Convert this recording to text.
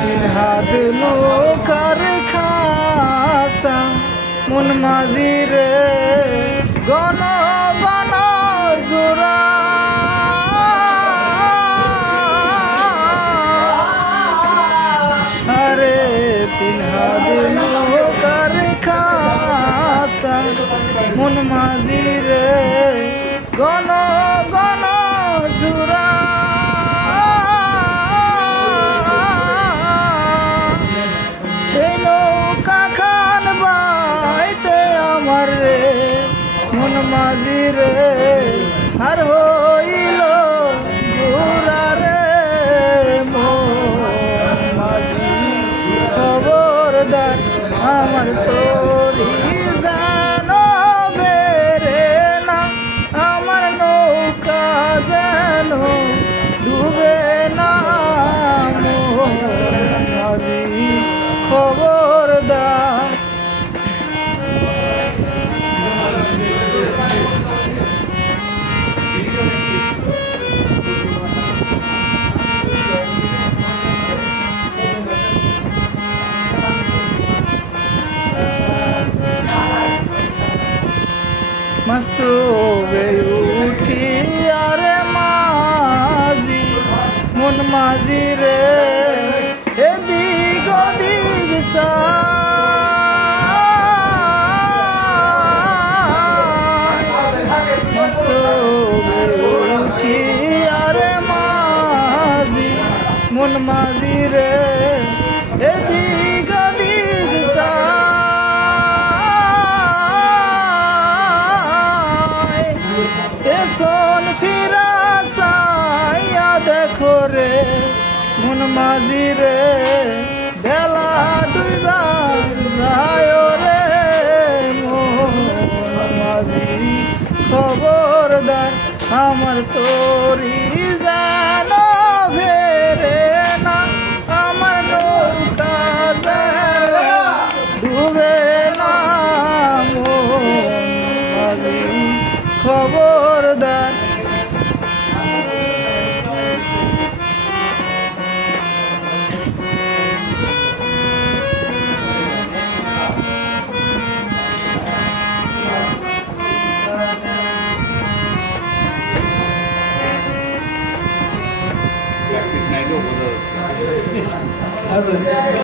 তিন হাত নৌকার খাসা মন মাঝি রে গণ গণ জোড়া সাড়ে তিন হাত নৌকার খাসা মন মাঝি রে গণ গণ জোড়া সেই নৌকা খান বাইতে আমার রে মন মাঝি রে আর হইল ঘোরা রে মন মাঝি খবরদার আমার তোরি জানো বেরে না আমার নৌকা যেন ডুবে না মন মাঝি খবরদার मस्त उठी अरे माझी मन माझी रे एदिग ओदिग मस्त उठी अरे माझी मन माझी रे एदिग ओदिग सोन फिरा साया देखो रे मन माझी रे बेला डुबा जायो रे मन माझी खबरदार আমার তোরি জানো ভেরে না আমার নৌকা যেন ডুবে না মন माझी খবরদার প্র্যাকটিস নাই তো বোঝা যাচ্ছে